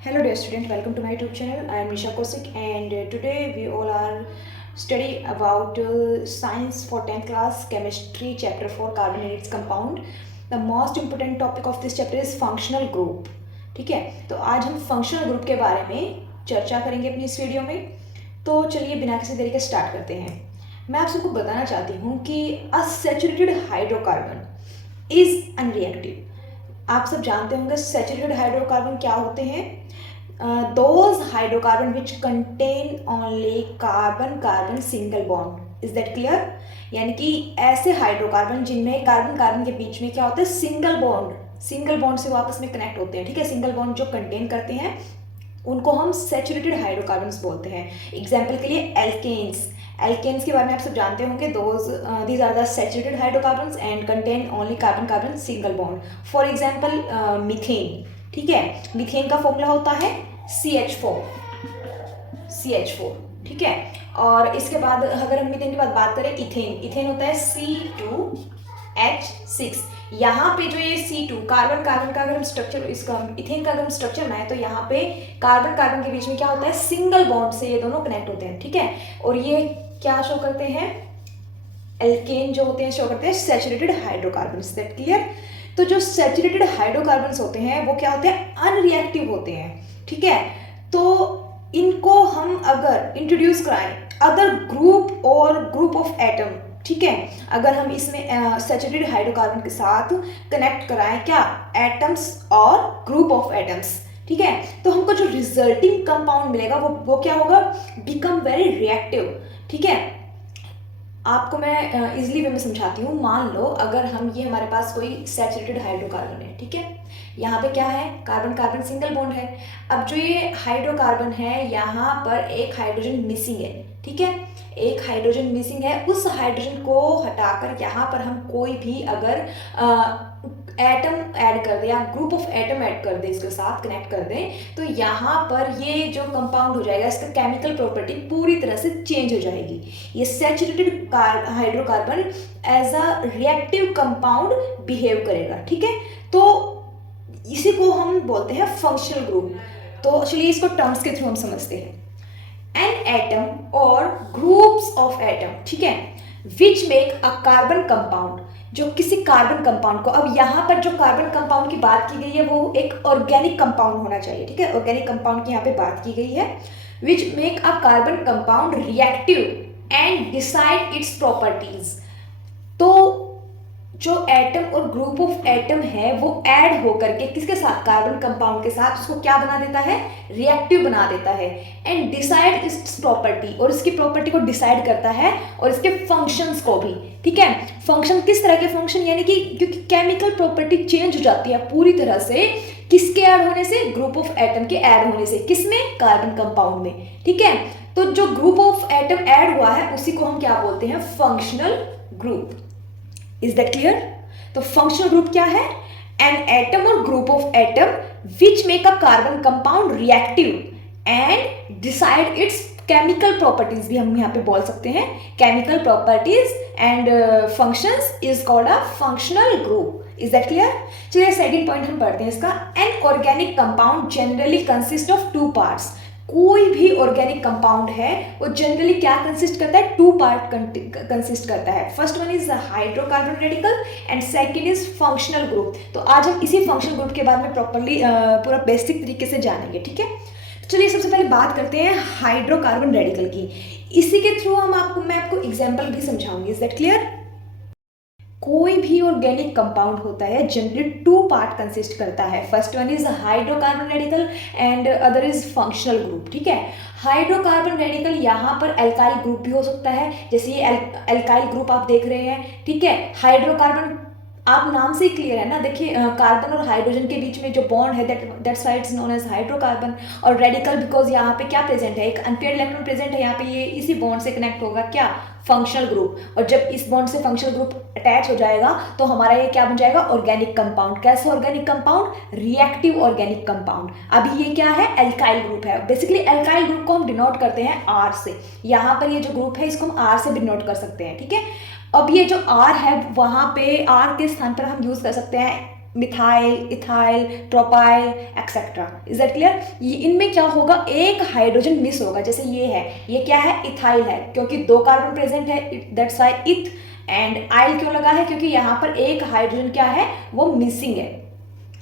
Hello dear student, welcome to my YouTube channel. I am Nisha Kosik and today we all are study about science for 10th class chemistry chapter 4 carbon and its compound. The most important topic of this chapter is functional group. ठीक है, तो आज हम functional group के बारे में चर्चा करेंगे अपनी इस वीडियो में। तो चलिए बिना किसी देरी के स्टार्ट करते हैं। मैं आप सबको बताना चाहती हूँ कि अनसैचुरेटेड हाइड्रोकार्बन इज अनरिएक्टिव। आप सब जानते होंगे सैचुरेटेड हाइड्रोकार्बन क्या होते हैं। Those hydrocarbon which contain only carbon carbon single bond. Is that clear? यानी कि ऐसे हाइड्रोकार्बन जिनमें कार्बन कार्बन के बीच में क्या होता है, सिंगल बॉन्ड से वो आपस में कनेक्ट होते हैं। ठीक है, सिंगल बॉन्ड जो कंटेन करते हैं उनको हम सैचुरेटेड हाइड्रोकार्बन्स बोलते हैं। एग्जाम्पल के लिए एल्केन्स के बारे में आप सब जानते होंगे। These are the saturated hydrocarbons and contain only carbon carbon single bond. For example methane. ठीक है, मीथेन का फॉर्मूला होता है CH4। ठीक है, और इसके बाद अगर हम मीथेन के बाद बात करें इथेन होता है C2H6। यहाँ पे जो ये C2 कार्बन कार्बन का अगर हम स्ट्रक्चर, इसका इथेन का अगर हम स्ट्रक्चर बनाए तो यहाँ पे कार्बन कार्बन के बीच में क्या होता है, सिंगल बॉन्ड से ये दोनों कनेक्ट होते हैं। ठीक है, और ये क्या शो करते हैं, एल्केन जो होते हैं शो करते हैं सैचुरेटेड हाइड्रोकार्बन। That clear? तो जो सैचुरेटेड हाइड्रोकार्बन होते हैं वो क्या होते हैं, अनरिएक्टिव होते हैं। ठीक है, तो इनको हम अगर इंट्रोड्यूस कराएं अदर ग्रुप और ग्रुप ऑफ एटम, ठीक है, अगर हम इसमें सैचुरेटेड हाइड्रोकार्बन के साथ कनेक्ट कराएं क्या, एटम्स और ग्रुप ऑफ एटम्स, ठीक है, तो हमको जो रिजल्टिंग कंपाउंड मिलेगा वो क्या होगा, बिकम वेरी रिएक्टिव। ठीक है, आपको मैं इजीली वे में समझाती हूँ। मान लो अगर हम ये हमारे पास कोई सैचुरेटेड हाइड्रोकार्बन है, ठीक है, यहाँ पे क्या है, कार्बन कार्बन सिंगल बॉन्ड है। अब जो ये हाइड्रोकार्बन है यहाँ पर एक हाइड्रोजन मिसिंग है। ठीक है, एक हाइड्रोजन मिसिंग है, उस हाइड्रोजन को हटाकर यहाँ पर हम कोई भी अगर एटम ऐड कर दे या ग्रुप ऑफ एटम ऐड कर दे, इसके साथ कनेक्ट कर दें, तो यहाँ पर ये जो कंपाउंड हो जाएगा इसका केमिकल प्रॉपर्टी पूरी तरह से चेंज हो जाएगी। ये saturated hydrocarbon as a reactive compound behave करेगा। ठीक है, तो इसी को हम बोलते हैं फंक्शनल ग्रुप। तो चलिए इसको टर्म्स के थ्रू हम समझते हैं। एन एटम और ग्रुप्स ऑफ एटम, ठीक है, which make a carbon compound, जो किसी कार्बन कंपाउंड को, अब यहाँ पर जो कार्बन कंपाउंड की बात की गई है वो एक ऑर्गेनिक कंपाउंड होना चाहिए। ठीक है, ऑर्गेनिक कंपाउंड की यहाँ पे बात की गई है। Which make a carbon compound reactive and decide its properties. तो जो एटम और ग्रुप ऑफ एटम है वो ऐड होकर के किसके साथ, कार्बन कंपाउंड के साथ, उसको क्या बना देता है, रिएक्टिव बना देता है। एंड डिसाइड इट्स प्रॉपर्टी, और इसकी प्रॉपर्टी को डिसाइड करता है और इसके फंक्शंस को भी। ठीक है, फंक्शन किस तरह के फंक्शन, यानी कि क्योंकि केमिकल प्रॉपर्टी चेंज हो जाती है पूरी तरह से, किसके ऐड होने से, ग्रुप ऑफ एटम के ऐड होने से, किसमें, कार्बन कंपाउंड में। ठीक है, तो जो ग्रुप ऑफ एटम ऐड हुआ है उसी को हम क्या बोलते हैं, functional group. Is that clear? तो फंक्शनल ग्रुप क्या है, एन एटम और group of atom which make a carbon compound reactive and decide it's chemical properties, भी हम यहाँ पे बोल सकते हैं chemical properties and functions is called a functional group. Is that clear? चलिए सेकंड पॉइंट हम पढ़ते हैं इसका। An organic compound generally consist of two parts. कोई भी ऑर्गेनिक कंपाउंड है वो जनरली क्या कंसिस्ट करता है, टू पार्ट कंसिस्ट करता है। First one is hydrocarbon radical and second is functional group. तो आज हम इसी फंक्शनल ग्रुप के बारे में प्रॉपर्ली पूरा बेसिक तरीके से जानेंगे। ठीक है, तो चलिए सबसे पहले बात करते हैं हाइड्रोकार्बन रेडिकल की। इसी के थ्रू मैं आपको एग्जाम्पल भी समझाऊंगी। Is that clear? कोई भी ऑर्गेनिक कंपाउंड होता है जनरली टू पार्ट कंसिस्ट करता है। First one is hydrocarbon radical and other is functional group. ठीक है, हाइड्रोकार्बन रेडिकल यहाँ पर एल्काइल ग्रुप भी हो सकता है, जैसे ये एल्काइल ग्रुप आप देख रहे हैं। ठीक है, हाइड्रोकार्बन आप नाम से ही क्लियर है ना, देखिए कार्बन और हाइड्रोजन के बीच में जो बॉन्ड है that's why it's known as hydrocarbon. और रेडिकल बिकॉज यहाँ पे क्या प्रेजेंट है, एक अनपेयर्ड इलेक्ट्रॉन प्रेजेंट है यहाँ पे, ये इसी बॉन्ड से कनेक्ट होगा क्या, फंक्शनल ग्रुप। और जब इस बॉन्ड से फंक्शनल ग्रुप अटैच हो जाएगा तो हमारा ये क्या बन जाएगा, ऑर्गेनिक कंपाउंड। कैसे organic compound, reactive organic compound. अभी ये क्या है, एल्काइल ग्रुप है। बेसिकली एल्काइल ग्रुप को हम डिनोट करते हैं आर से। यहाँ पर ये जो ग्रुप है इसको हम आर से डिनोट कर सकते हैं। ठीक है, अब ये जो R है वहाँ पे R के स्थान पर हम यूज कर सकते हैं methyl, ethyl, propyl etcetera. Is that clear? इनमें क्या होगा, एक हाइड्रोजन मिस होगा। जैसे ये है, ये क्या है, इथाइल है, क्योंकि 2 कार्बन प्रेजेंट है, दैट्स व्हाई इथ। एंड आइल क्यों लगा है, क्योंकि यहाँ पर एक हाइड्रोजन क्या है, वो मिसिंग है।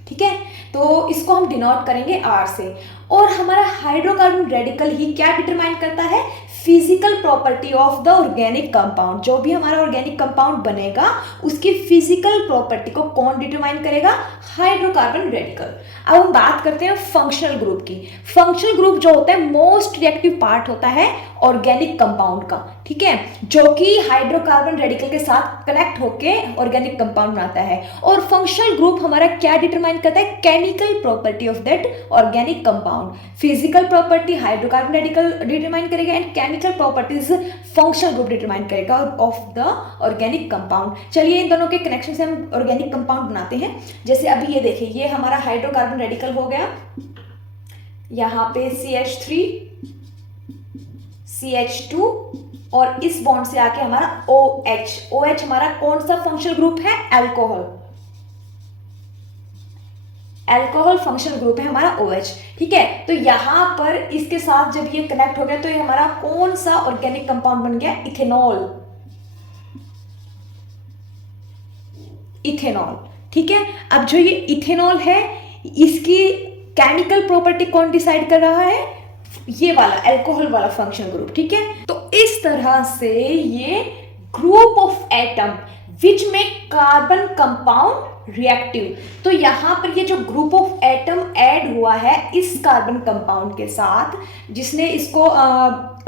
ठीक है, तो इसको हम डिनोट करेंगे आर से। और हमारा हाइड्रोकार्बन रेडिकल ही क्या डिटरमाइन करता है, physical property of the organic compound. जो भी हमारा ऑर्गेनिक कंपाउंड बनेगा उसकी फिजिकल प्रॉपर्टी को कौन डिटरमाइन करेगा, हाइड्रोकार्बन रेडिकल। अब हम बात करते हैं फंक्शनल ग्रुप की। फंक्शनल ग्रुप जो होता है मोस्ट रिएक्टिव पार्ट होता है ऑर्गेनिक कंपाउंड का, ठीक है, जो कि हाइड्रोकार्बन रेडिकल के साथ कनेक्ट होके ऑर्गेनिक कंपाउंड बनाता है। और फंक्शनल ग्रुप हमारा क्या डिटरमाइन करता है, chemical property of that organic compound. Physical property hydrocarbon radical determine करेगा and chemical properties functional group determine करेगा ऑफ द ऑर्गेनिक कंपाउंड। चलिए इन दोनों के कनेक्शन से हम ऑर्गेनिक कंपाउंड बनाते हैं। जैसे अभी ये देखिए, ये हमारा हाइड्रोकार्बन रेडिकल हो गया, यहाँ पे CH3 CH2 और इस बॉन्ड से आके हमारा OH। OH हमारा कौन सा फंक्शनल ग्रुप है, अल्कोहल। अल्कोहल फंक्शनल ग्रुप है हमारा OH। ठीक है, तो यहां पर इसके साथ जब ये कनेक्ट हो गया तो ये हमारा कौन सा ऑर्गेनिक कंपाउंड बन गया, इथेनॉल। इथेनॉल, ठीक है। अब जो ये इथेनॉल है इसकी केमिकल प्रॉपर्टी कौन डिसाइड कर रहा है, ये वाला अल्कोहल वाला फंक्शनल ग्रुप। ठीक है, तो इस तरह से ये group of atom which make carbon compound reactive. तो यहां पर ये जो ग्रुप ऑफ एटम ऐड हुआ है इस कार्बन कंपाउंड के साथ, जिसने इसको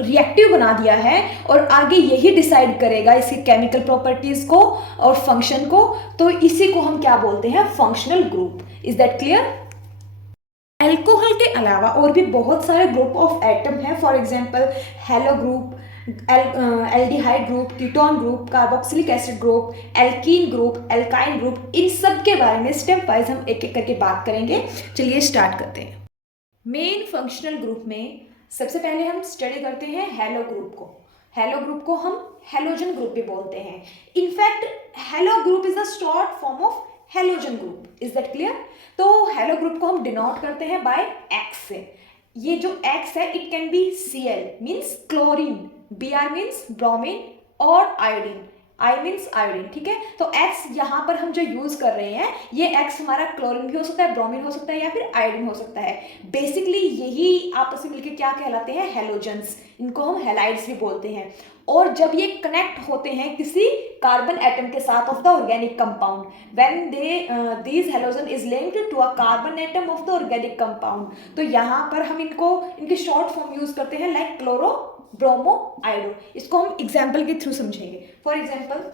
रिएक्टिव बना दिया है और आगे यही डिसाइड करेगा इसकी केमिकल प्रॉपर्टीज को और फंक्शन को, तो इसी को हम क्या बोलते हैं, functional group. Is that clear? Alcohol के अलावा और भी बहुत सारे ग्रुप ऑफ एटम हैं। For example halo group, aldehyde group, ketone group, carboxylic acid group, alkene group, alkyne group. इन सब के बारे में स्टेप वाइज हम एक एक करके बात करेंगे। चलिए स्टार्ट करते हैं। मेन फंक्शनल ग्रुप में सबसे पहले हम स्टडी करते हैं हेलो ग्रुप को। हेलो ग्रुप को हम हेलोजन ग्रुप भी बोलते हैं। In fact hello group is the short form of halogen group. Is that clear? तो हेलो ग्रुप को हम डिनोट करते हैं बाय X से। ये जो X है it can B Cl means chlorine, Br means bromine और आयोडीन, I मीन्स आयोडीन। ठीक है, तो X यहाँ पर हम जो यूज कर रहे हैं ये X हमारा क्लोरीन भी हो सकता है, ब्रोमीन हो सकता है या फिर आयोडीन हो सकता है। बेसिकली यही आपस में मिलकर क्या कहलाते हैं, हेलोजन्स। इनको हम हेलाइड्स भी बोलते हैं। और जब ये कनेक्ट होते हैं किसी कार्बन एटम के साथ of the organic compound, when this halogen is linked to a carbon atom of the organic compound, तो यहाँ पर हम इनकी शॉर्ट फॉर्म यूज करते हैं लाइक क्लोरो, ब्रोमो, आयोडो। इसको हम एग्जाम्पल के थ्रू समझेंगे। फॉर एग्जाम्पल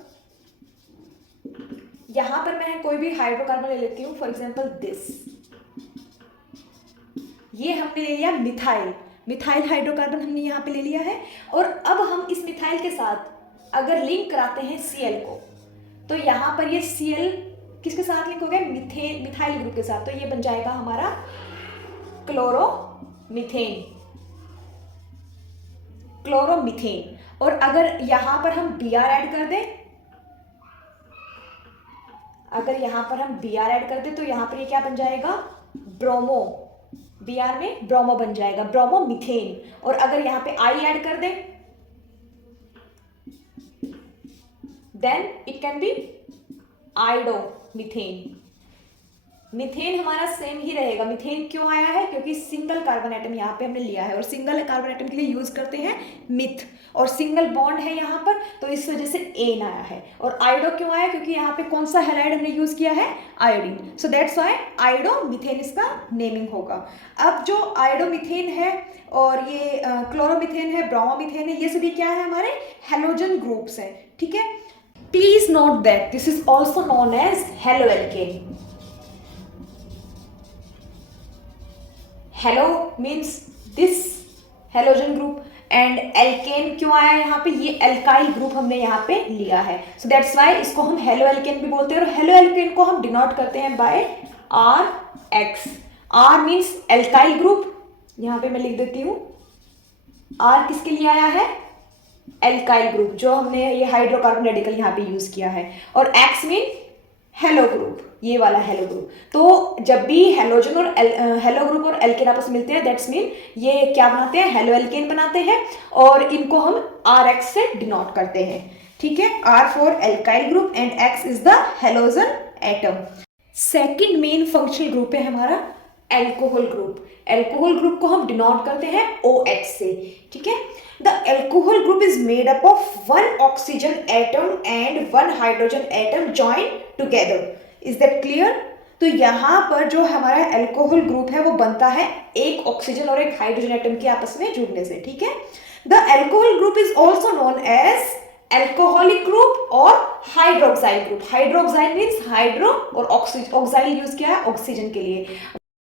यहां पर मैं कोई भी हाइड्रोकार्बन ले लेती हूँ, फॉर एग्जाम्पल दिस, ये हमने ले लिया मिथाइल। मिथाइल हाइड्रोकार्बन हमने यहाँ पे ले लिया है। और अब हम इस मिथाइल के साथ अगर लिंक कराते हैं Cl को, तो यहाँ पर ये Cl किसके साथ लिंक हो गया, मिथाइल ग्रुप के साथ, तो ये बन जाएगा हमारा क्लोरोमीथेन। क्लोरोमीथेन। और अगर यहां पर हम Br ऐड कर दें, अगर यहां पर हम Br ऐड कर दें तो यहां पर ये क्या बन जाएगा, ब्रोमो। Br में ब्रोमो बन जाएगा, ब्रोमोमीथेन। और अगर यहां पे I ऐड कर दें then it can be iodomethane. Methane हमारा सेम ही रहेगा। मीथेन क्यों आया है, क्योंकि सिंगल कार्बन एटम यहाँ पे हमने लिया है और सिंगल कार्बन एटम के लिए यूज करते हैं मिथ, और सिंगल बॉन्ड है यहाँ पर तो इस वजह से एन आया है। और आयोडो क्यों आया, क्योंकि यहाँ पे कौन सा हैलाइड हमने यूज किया है, iodine. So that's why iodo methane इसका नेमिंग होगा। अब जो आयोडो मीथेन है और ये क्लोरोमीथेन है, ब्रोमोमीथेन है, ये सभी क्या है, हमारे हेलोजन ग्रुप्स हैं। ठीक है, please note that this is also known as halo alkane. Halo means this halogen group, and alkane क्यों आया यहाँ पे, ये एल्काइल ग्रुप हमने यहाँ पे लिया है। सो दैट्स व्हाई इसको हम हेलो एल्केन भी बोलते हैं। और हेलो एल्केन को हम डिनोट करते हैं by RX। R means alkyl group, यहाँ पे मैं लिख देती हूँ। R किसके लिए आया है, एल्काइल ग्रुप, जो हमने ये हाइड्रोकार्बन रेडिकल यहाँ पे यूज किया है। और X मीन हेलो ग्रुप, ये वाला हेलो ग्रुप। तो जब भी हेलोजन और हेलो ग्रुप और एल्केन आपस में मिलते हैं, दैट्स मीन ये क्या बनाते हैं, हेलो एल्केन बनाते हैं, और इनको हम RX से डिनोट करते हैं, ठीक है। R for alkyl group and X is the halogen atom. Second main functional group है हमारा एल्कोहल ग्रुप। एल्कोहल ग्रुप को हम डिनोट करते हैं OH से, ठीक है। The alcohol group is made up of 1 oxygen atom and 1 hydrogen atom join together. Is that clear? तो यहाँ पर जो हमारा एल्कोहल ग्रुप है वो बनता है एक ऑक्सीजन और एक हाइड्रोजन एटम के आपस में जुड़ने से, ठीक है। The alcohol group is also known as alcoholic group और hydroxyl group. Hydroxyl means hydro और ऑक्साइल यूज किया है ऑक्सीजन के लिए,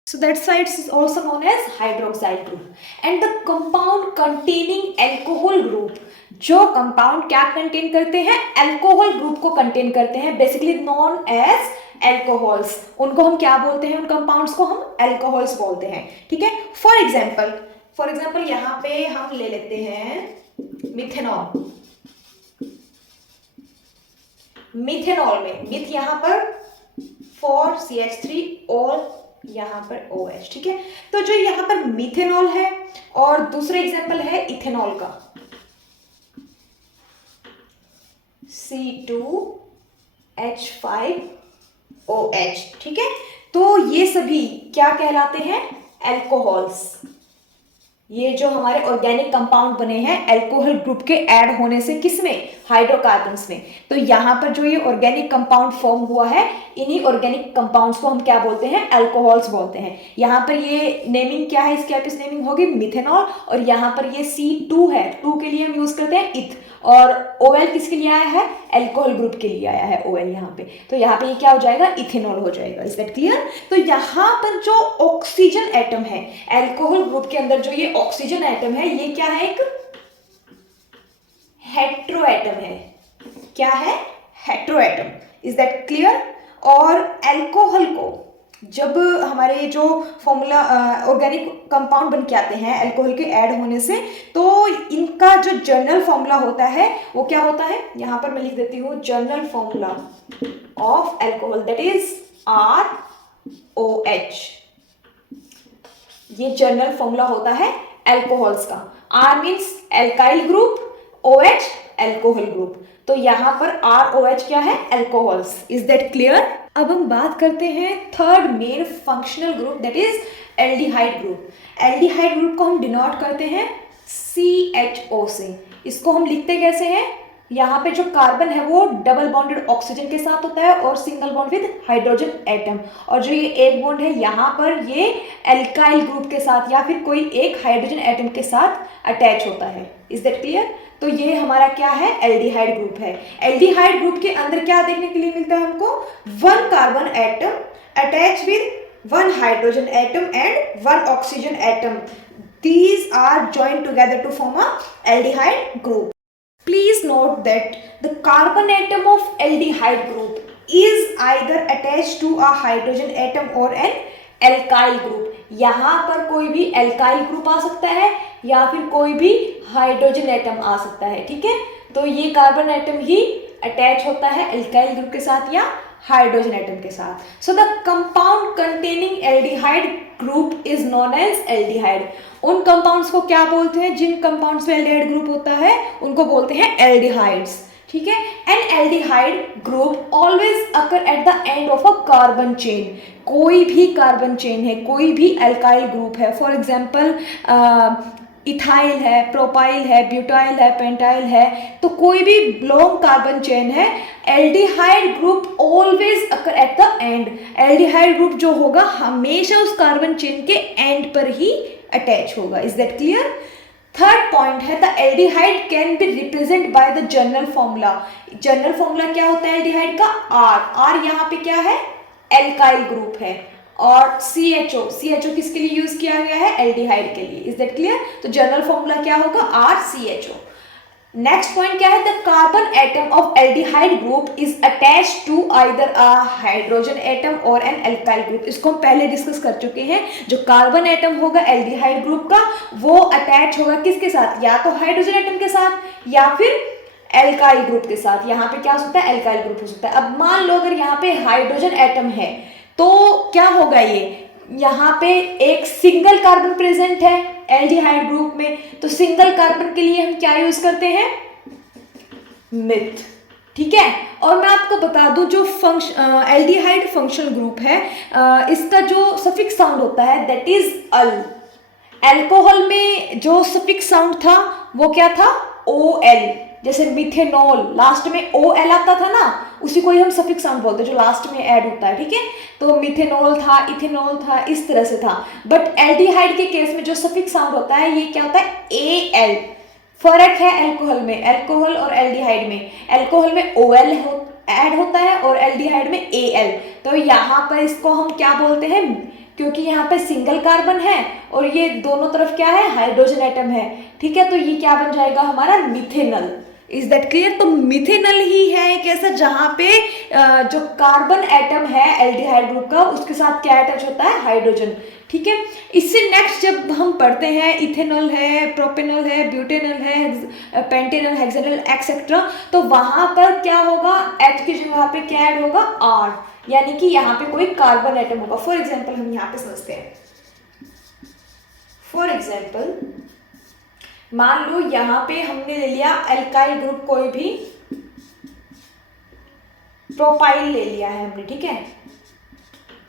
so that's why it is also known as hydroxyl group. And the compound containing alcohol group, जो compound क्या contain करते हैं, एल्कोहल ग्रुप को कंटेन करते हैं, बेसिकली नॉन एज एल्कोहल्स। उनको हम क्या बोलते हैं, उन कंपाउंड्स को हम एल्कोहल्स बोलते हैं, ठीक है। फॉर एग्जाम्पल यहाँ पे हम ले लेते हैं मिथेनॉल। मिथेनॉल में मिथ यहाँ पर 4CH3 और यहाँ पर OH, ठीक है। तो जो यहाँ पर मिथेनॉल है और दूसरा एग्जाम्पल है इथेनॉल का, C2H5OH, ठीक है। तो ये सभी क्या कहलाते हैं, एल्कोहल्स। ये जो हमारे ऑर्गेनिक कंपाउंड बने हैं एल्कोहल ग्रुप के ऐड होने से, किसमें, हाइड्रोकार्बन्स में। तो यहाँ पर जो ये ऑर्गेनिक कंपाउंड फॉर्म हुआ है, इन्हीं ऑर्गेनिक कंपाउंड्स को हम क्या बोलते हैं, एल्कोहल्स बोलते हैं। यहाँ पर ये नेमिंग क्या है, इसकी आपस नेमिंग होगी मिथेनॉल, और यहाँ पर ये C2 है, 2 के लिए हम यूज करते हैं इथ, और OL किसके लिए आया है, एल्कोहल ग्रुप के लिए आया है OL यहाँ पे। तो यहाँ पे ये क्या हो जाएगा, इथेनॉल हो जाएगा। Is that clear? तो यहाँ पर जो ऑक्सीजन एटम है एल्कोहल ग्रुप के अंदर, जो ये ऑक्सीजन एटम है, ये क्या है, एक हेट्रो एटम है। क्या है, hetero atom. Is that clear? और एल्कोहल को जब हमारे जो फॉर्मूला ऑर्गेनिक कंपाउंड बन के आते हैं एल्कोहल के ऐड होने से, तो इनका जो जनरल फॉर्मूला होता है वो क्या होता है, यहाँ पर मैं लिख देती हूँ, general formula of alcohol that is ROH। ये जनरल फॉर्मूला होता है एल्कोहल्स का। R means alkyl group, OH alcohol group. तो यहाँ पर ROH क्या है, एल्कोहल्स। Is that clear? अब हम बात करते हैं third main functional group that is aldehyde group. Aldehyde group को हम डिनोट करते हैं CHO से। इसको हम लिखते कैसे हैं, यहाँ पे जो कार्बन है वो डबल बॉन्डेड ऑक्सीजन के साथ होता है और single bond with hydrogen atom, और जो ये एक बॉन्ड है यहाँ पर ये एल्काइल ग्रुप के साथ या फिर कोई एक हाइड्रोजन एटम के साथ अटैच होता है। Is that clear? तो ये हमारा क्या है, एल्डिहाइड ग्रुप है। एल्डिहाइड ग्रुप के अंदर क्या देखने के लिए मिलता है हमको, 1 carbon atom attach with 1 hydrogen atom and 1 oxygen atom. These are joined together to form a aldehyde group. Please note that the carbon atom of aldehyde group is either attached to a hydrogen atom or an alkyl group. यहाँ पर कोई भी alkyl group आ सकता है या फिर कोई भी हाइड्रोजन एटम आ सकता है, ठीक है। तो ये कार्बन एटम ही अटैच होता है alkyl ग्रुप के साथ या हाइड्रोजन एटम के साथ। So the compound containing aldehyde group is known as aldehyde. उन कंपाउंड्स को क्या बोलते हैं, जिन कंपाउंड्स में एल्डिहाइड ग्रुप होता है उनको बोलते हैं एल्डिहाइड्स, ठीक है। An aldehyde group always occur at the end of a carbon chain. कोई भी कार्बन चेन है, कोई भी एल्काइल ग्रुप है, फॉर एग्जाम्पल इथाइल है, प्रोपाइल है, ब्यूटाइल है, पेंटाइल है, तो कोई भी लॉन्ग कार्बन चेन है, aldehyde group always occur at the end. Aldehyde group जो होगा हमेशा उस कार्बन चेन के एंड पर ही अटैच होगा। Is that clear? Third point है the aldehyde can be represent by the general formula. General formula क्या होता है एल्डिहाइड का, आर यहाँ पे क्या है, एल्काइल ग्रुप है, और CHO किसके लिए यूज किया गया है, एल्डिहाइड के लिए। Is that clear? तो जनरल फॉर्मूला क्या होगा, RCHO। नेक्स्ट पॉइंट क्या है, the carbon atom of aldehyde group is attach to either a hydrogen atom और एन एल्काइल ग्रुप। इसको हम पहले डिस्कस कर चुके हैं। जो कार्बन एटम होगा एल्डिहाइड ग्रुप का वो अटैच होगा किसके साथ, या तो हाइड्रोजन एटम के साथ या फिर एल्काइल ग्रुप के साथ। यहाँ पे क्या हो सकता है, एल्काइल ग्रुप हो सकता है। अब मान लो अगर यहाँ पे हाइड्रोजन एटम है तो क्या होगा, ये यहाँ पे एक सिंगल कार्बन प्रेजेंट है एल्डिहाइड ग्रुप में, तो सिंगल कार्बन के लिए हम क्या यूज करते हैं, मिथ, ठीक है। और मैं आपको बता दूं जो एल्डिहाइड फंक्शनल ग्रुप है, इसका जो सफिक्स साउंड होता है दैट इज अल। अल्कोहल में जो सफिक्स साउंड था वो क्या था, ओ एल। जैसे मिथेनॉल लास्ट में ओ एल आता था ना, उसी को ही हम सफिक्स साउंड बोलते हैं जो लास्ट में ऐड होता है, ठीक है। तो मिथेनॉल था, इथेनॉल था, इस तरह से था। बट एल्डिहाइड के केस में जो सफिक्स साउंड होता है ये क्या होता है, ए एल। फर्क है अल्कोहल में, अल्कोहल और एल्डिहाइड में। अल्कोहल में ओ एल ऐड होता है और एल्डिहाइड में ए एल। तो यहाँ पर इसको हम क्या बोलते हैं, क्योंकि यहाँ पे सिंगल कार्बन है और ये दोनों तरफ क्या है, हाइड्रोजन एटम है, ठीक है। तो ये क्या बन जाएगा हमारा, मिथेनल। Is that clear. तो मिथेनल ही है एक ऐसा जहां पे जो कार्बन एटम है एल्डिहाइड ग्रुप का उसके साथ क्या अटैच होता है, हाइड्रोजन, ठीक है। इससे नेक्स्ट जब हम पढ़ते हैं इथेनॉल है, प्रोपेनॉल है, ब्यूटेनॉल है, पेंटेनॉल, हेक्सेनॉल एक्सेट्रा, तो वहां पर क्या होगा, एच की जगह पे क्या ऐड होगा, आर, यानी कि यहाँ पे कोई कार्बन एटम होगा। फॉर एग्जाम्पल हम यहाँ पे समझते हैं, फॉर एग्जाम्पल मान लो यहाँ पे हमने ले लिया एल्काइल ग्रुप, कोई भी प्रोपाइल ले लिया है हमने, ठीक है,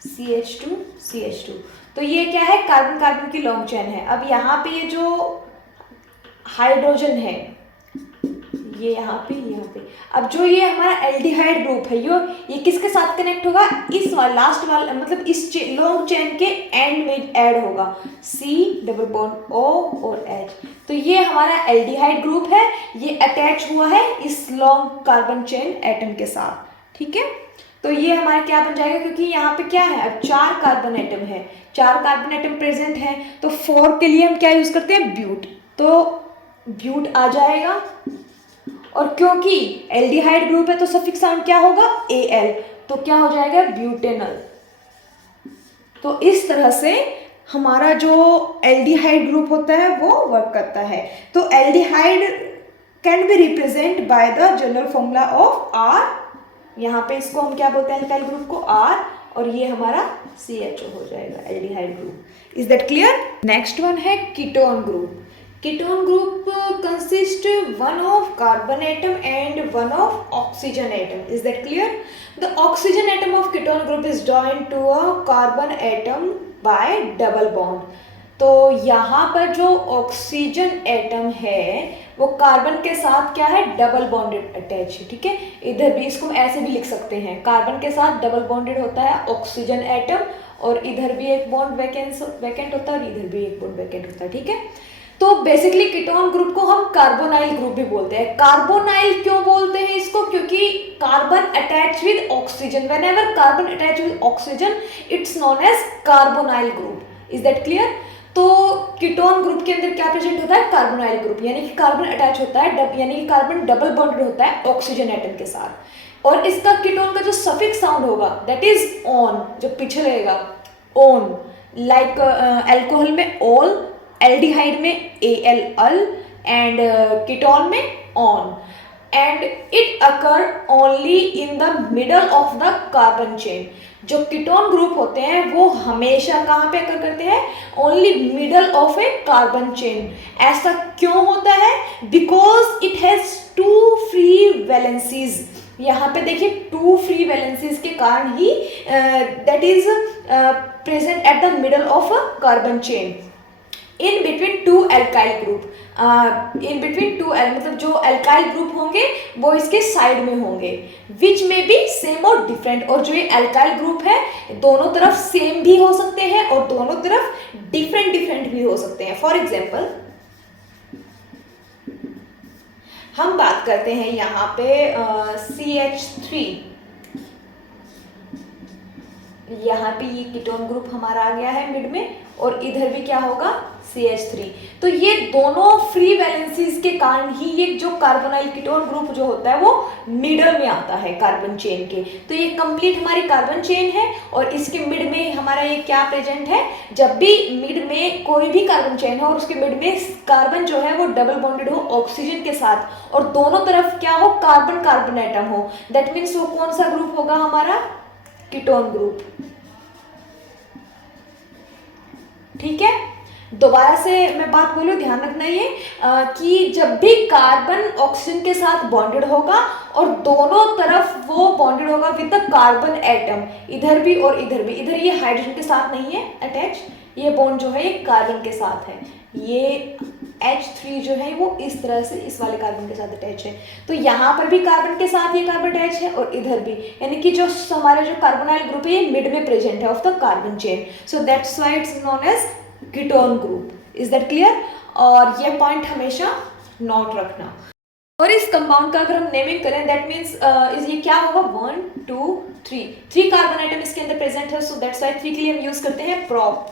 CH2 तो ये क्या है, कार्बन कार्बन की लॉन्ग चेन है। अब यहाँ पे ये जो हाइड्रोजन है ये यहाँ पे, अब जो ये हमारा एल्डिहाइड ग्रुप है ये किसके साथ कनेक्ट होगा, इस वाला लास्ट वाला, मतलब इस लॉन्ग चेन के एंड में ऐड होगा, C डबल बॉन्ड O और H। तो ये हमारा एल्डिहाइड ग्रुप है, ये अटैच हुआ है इस लॉन्ग कार्बन चेन एटम के साथ, ठीक है। तो ये हमारा क्या बन जाएगा, क्योंकि यहाँ पे क्या है, अब 4 कार्बन एटम है, 4 कार्बन एटम प्रेजेंट है, तो 4 के लिए हम क्या यूज करते हैं, ब्यूट, तो ब्यूट आ जाएगा। और क्योंकि एल्डिहाइड ग्रुप है तो सफिक्स साउंड क्या होगा, Al, तो क्या हो जाएगा, ब्यूटेनल। तो इस तरह से हमारा जो एल्डिहाइड ग्रुप होता है वो वर्क करता है। तो aldehyde can be represent by the general formula of R, यहाँ पे इसको हम क्या बोलते हैं, एल्काइल ग्रुप को R, और ये हमारा CHO हो जाएगा, aldehyde group. Is that clear. Next one है ketone group. Ketone group consists one of carbon atom and one of oxygen atom. Is that clear? The oxygen atom of ketone group is joined to a carbon atom by double bond. तो यहाँ पर जो oxygen atom है वो carbon के साथ क्या है, डबल बॉन्डेड अटैच है, ठीक है। इधर भी इसको ऐसे भी लिख सकते हैं, कार्बन के साथ डबल बॉन्डेड होता है ऑक्सीजन एटम, और इधर भी एक बॉन्ड वैकेंट होता है और इधर भी एक बॉन्ड वैकेंट होता है, ठीक है। तो बेसिकली कीटोन ग्रुप को हम कार्बोनाइल ग्रुप भी बोलते हैं। कार्बोनाइल क्यों बोलते हैं इसको, क्योंकि carbon attach with oxygen, whenever carbon attach with oxygen it's known as carbonyl group. Is that clear. तो कीटोन ग्रुप के अंदर क्या प्रेजेंट होता है, कार्बोनाइल ग्रुप, यानी कि कार्बन अटैच होता है, यानी कि कार्बन डबल बॉन्डेड होता है ऑक्सीजन एटम के साथ। और इसका कीटोन का जो सफिक्स साउंड होगा दैट इज ऑन, जो पीछे रहेगा ऑन, लाइक अल्कोहल में ऑल, एल्डिहाइड में Al अल, एंड कीटोन में on, and it occur only in the middle of the carbon chain. जो कीटोन ग्रुप होते हैं वो हमेशा कहाँ पे अकर करते हैं, only middle of A carbon chain. ऐसा क्यों होता है, because it has 2 free valencies. यहाँ पे देखिए 2 फ्री वैलेंसीज के कारण ही that is present at the middle of a carbon chain in between 2 alkyl group. In between 2 मतलब जो एल्काइल ग्रुप होंगे वो इसके साइड में होंगे, विच में बी सेम और डिफरेंट। और जो ये एल्काइल ग्रुप है दोनों तरफ सेम भी हो सकते हैं और दोनों तरफ डिफरेंट भी हो सकते हैं। फॉर एग्जाम्पल हम बात करते हैं यहाँ पे CH3, यहाँ पे ये कीटोन ग्रुप हमारा आ गया है मिड में, और इधर भी क्या होगा CH3। तो ये दोनों फ्री वैलेंसीज के कारण ही ये जो कार्बोनाइल कीटोन ग्रुप जो होता है वो मिडल में आता है कार्बन चेन के। तो ये कंप्लीट हमारी कार्बन चेन है और इसके मिड में हमारा ये क्या प्रेजेंट है, जब भी मिड में कोई भी कार्बन चेन है और उसके मिड में कार्बन जो है वो डबल बॉन्डेड हो ऑक्सीजन के साथ और दोनों तरफ क्या हो कार्बन कार्बन एटम हो, दैट मीन्स वो कौन सा ग्रुप होगा हमारा कीटोन ग्रुप। ठीक है, दोबारा से मैं बात बोलूँ, ध्यान रखना ये कि जब भी कार्बन ऑक्सीजन के साथ बॉन्डेड होगा और दोनों तरफ वो बॉन्डेड होगा विद द कार्बन एटम, इधर भी और इधर भी, इधर ये हाइड्रोजन के साथ नहीं है अटैच, ये बॉन्ड जो है ये कार्बन के साथ है, ये H3 जो है वो इस तरह से इस वाले कार्बन के साथ अटैच है। तो यहाँ पर भी कार्बन के साथ ये कार्बन अटैच है और इधर भी, यानी कि जो हमारा जो कार्बोनाइल ग्रुप है ये मिड में प्रेजेंट है of the carbon chain, so that's why it's known as ketone group. Is that clear? और ये पॉइंट हमेशा नोट रखना। और इस कंपाउंड का अगर हम नेमिंग करें दैट मीन्स ये क्या होगा 1 2 3 कार्बन आइटम इसके अंदर प्रेजेंट है, सो दैट्स व्हाई 3 के लिए हम यूज करते हैं प्रोप।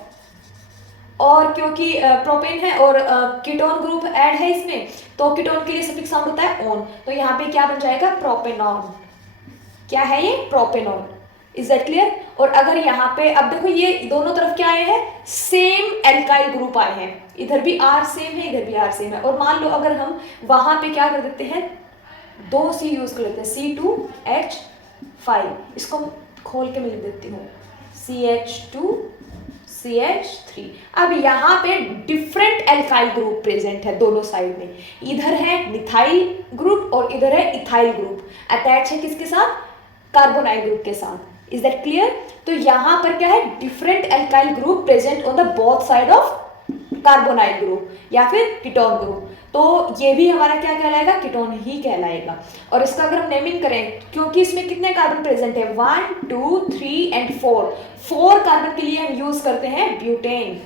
और क्योंकि प्रोपेन है और कीटोन ग्रुप ऐड है इसमें, तो कीटोन के लिए सफिक्स साउंड होता है ऑन, तो यहाँ पे क्या बन जाएगा प्रोपेनॉन। क्या है ये प्रोपेनॉन। Is that clear? और अगर यहाँ पे अब देखो ये दोनों तरफ क्या आए हैं, सेम एल्काइल ग्रुप आए हैं, इधर भी R सेम है इधर भी R सेम है। और मान लो अगर हम वहां पे क्या कर देते हैं 2 C यूज कर लेते हैं C2H5, इसको खोल के मैं लिख देती हूँ CH2CH3। अब यहाँ पे डिफरेंट एल्काइल ग्रुप प्रेजेंट है दोनों साइड में, इधर है मिथाइल ग्रुप और इधर है इथाइल ग्रुप, अटैच है किसके साथ कार्बोनाइल ग्रुप के साथ। Is that clear? तो यहाँ पर क्या है different alkyl group present on the both side of carbonyl group या फिर कीटोन ग्रुप, तो ये भी हमारा क्या कहलाएगा कीटोन ही कहलाएगा। और इसका अगर हम नेमिंग करें, क्योंकि इसमें कितने कार्बन प्रेजेंट है 1 2 3 एंड 4 कार्बन के लिए हम यूज करते हैं ब्यूटेन।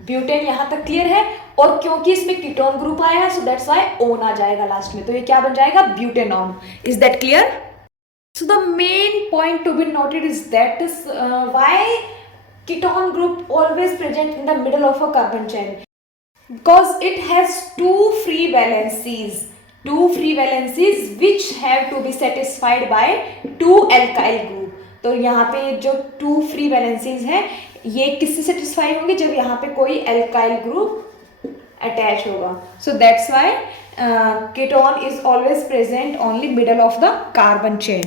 ब्यूटेन यहां तक क्लियर है? और क्योंकि इसमें कीटोन ग्रुप आया है सो दैट्स व्हाई ओन आ जाएगा लास्ट में, तो ये क्या बन जाएगा butanone. Is that clear? So the main point to be noted is that why ketone group always present in the middle of a carbon chain, because it has two free valencies which have to be satisfied by 2 alkyl group। तो यहाँ पे जो 2 free valencies है ये किससे satisfy होंगे, जब यहाँ पे कोई alkyl group अटैच होगा। सो that's why ketone is always present only middle of the carbon chain।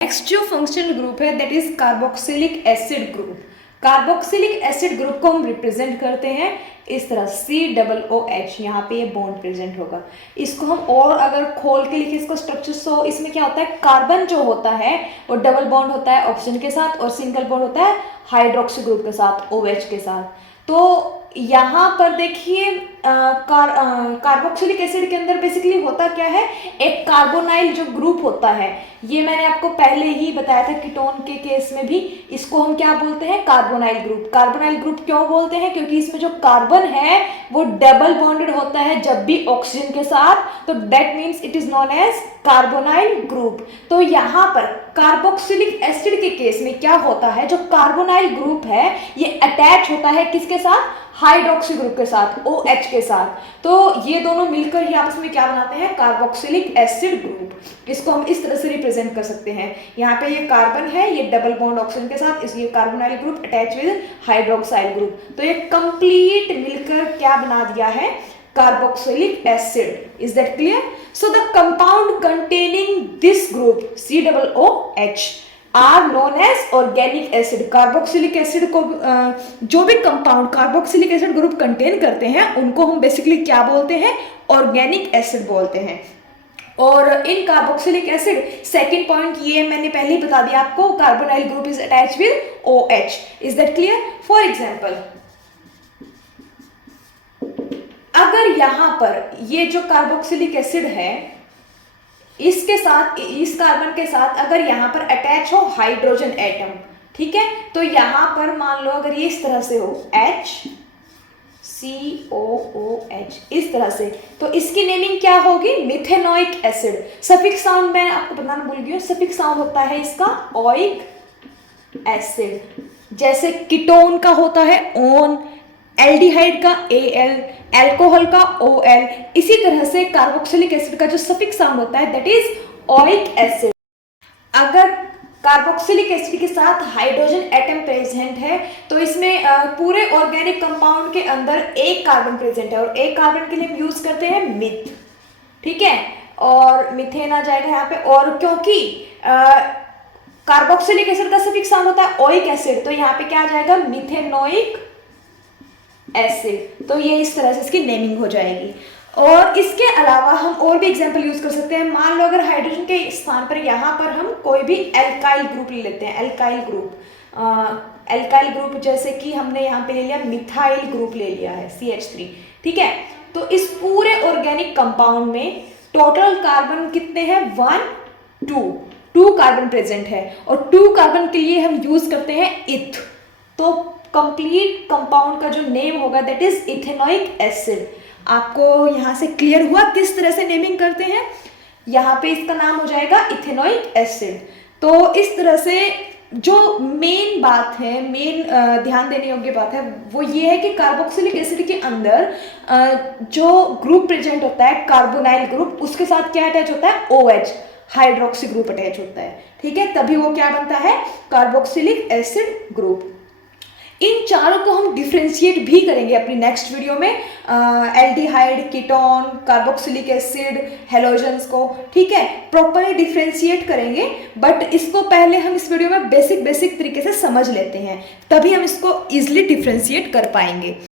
Next जो फंक्शनल ग्रुप है that is carboxylic acid group. Carboxylic acid group को हम रिप्रेजेंट करते हैं इस तरह COOH, यहाँ पे ये बॉन्ड प्रेजेंट होगा। इसको हम और अगर खोल के लिखे इसको स्ट्रक्चर, सो इसमें क्या होता है कार्बन जो होता है वो डबल बॉन्ड होता है ऑक्सीजन के साथ और सिंगल बॉन्ड होता है हाइड्रोक्सी ग्रुप के साथ OH के साथ। तो यहाँ पर देखिए कार्बोक्सिलिक एसिड के अंदर बेसिकली होता क्या है, एक कार्बोनाइल जो ग्रुप होता है, ये मैंने आपको पहले ही बताया था कीटोन के केस में भी, इसको हम क्या बोलते हैं कार्बोनाइल ग्रुप। कार्बोनाइल ग्रुप क्यों बोलते हैं, क्योंकि इसमें जो कार्बन है वो डबल बॉन्डेड होता है जब भी ऑक्सीजन के साथ, तो that means it is known as carbonyl group. तो यहाँ पर कार्बोक्सिलिक एसिड के केस में क्या होता है, जो कार्बोनाइल ग्रुप है ये अटैच होता है किसके साथ, हाइड्रोक्सी ग्रुप के साथ OH के साथ। तो ये दोनों मिलकर ही आपस में क्या बनाते हैं कार्बोक्सिलिक एसिड ग्रुप। इसको हम इस तरह से रिप्रेजेंट कर सकते हैं, यहाँ पे ये कार्बन है ये डबल बॉन्ड ऑक्सीजन के साथ, इसलिए carbonyl group attach with hydroxyl group. तो ये कंप्लीट मिलकर क्या बना दिया है carboxylic acid. Is that clear? So the compound containing this group COOH are known as organic acid. Carboxylic acid को जो भी compound carboxylic acid group contain करते हैं उनको हम बेसिकली क्या बोलते हैं, ऑर्गेनिक एसिड बोलते हैं। और इन कार्बोक्सिलिक एसिड सेकंड पॉइंट ये मैंने पहले ही बता दिया आपको, carbonyl group is attach with OH। Is that clear? For example अगर यहां पर ये जो कार्बोक्सिलिक एसिड है इसके साथ, इस कार्बन के साथ अगर यहाँ पर अटैच हो हाइड्रोजन एटम, ठीक है, तो यहाँ पर मान लो अगर ये इस तरह से हो HCOOH इस तरह से, तो इसकी नेमिंग क्या होगी मिथेनोइक एसिड। सफिक्स साउंड मैं आपको बताना भूल गई हूँ, सफिक्स साउंड होता है इसका ओइक एसिड। जैसे कीटोन का होता है ओन, एल्डिहाइड का एल, एल्कोहल का OL, इसी तरह से कार्बोक्सिलिक एसिड का जो सफिक्स साउंड होता है दैट इज ओइक एसिड। अगर कार्बोक्सिलिक एसिड के साथ हाइड्रोजन एटम प्रेजेंट है तो इसमें पूरे ऑर्गेनिक कंपाउंड के अंदर एक कार्बन प्रेजेंट है, और एक कार्बन के लिए हम यूज करते हैं मिथ, ठीक है, और मिथेन आ जाएगा यहाँ पे। और क्योंकि कार्बोक्सिलिक एसिड का सफिक्स साउंड होता है ओइक एसिड, तो यहाँ पे क्या आ जाएगा मिथेनोइक एसिड। तो ये इस तरह से इसकी नेमिंग हो जाएगी। और इसके अलावा हम और भी एग्जांपल यूज कर सकते हैं। मान लो अगर हाइड्रोजन के स्थान पर यहाँ पर हम कोई भी एल्काइल ग्रुप ले लेते हैं, एल्काइल ग्रुप जैसे कि हमने यहाँ पे ले लिया मिथाइल ग्रुप ले लिया है CH3, ठीक है। तो इस पूरे ऑर्गेनिक कंपाउंड में टोटल कार्बन कितने हैं 1 2 कार्बन प्रेजेंट है, और 2 कार्बन के लिए हम यूज करते हैं इथ। तो कंप्लीट कंपाउंड का जो नेम होगा दैट इज इथेनोइक एसिड। आपको यहाँ से क्लियर हुआ किस तरह से नेमिंग करते हैं? यहाँ पे इसका नाम हो जाएगा इथेनोइक एसिड। तो इस तरह से जो मेन बात है, मेन ध्यान देने योग्य बात है वो ये है कि कार्बोक्सिलिक एसिड के अंदर जो ग्रुप प्रेजेंट होता है कार्बोनाइल ग्रुप, उसके साथ क्या अटैच होता है OH हाइड्रोक्सी ग्रुप अटैच होता है, ठीक है, तभी वो क्या बनता है कार्बोक्सिलिक एसिड ग्रुप। इन चारों को हम डिफ्रेंशिएट भी करेंगे अपनी नेक्स्ट वीडियो में, aldehyde, ketone, carboxylic acid, halogens को, ठीक है, प्रॉपरली डिफ्रेंशिएट करेंगे। बट इसको पहले हम इस वीडियो में बेसिक तरीके से समझ लेते हैं, तभी हम इसको इजिली डिफ्रेंशिएट कर पाएंगे।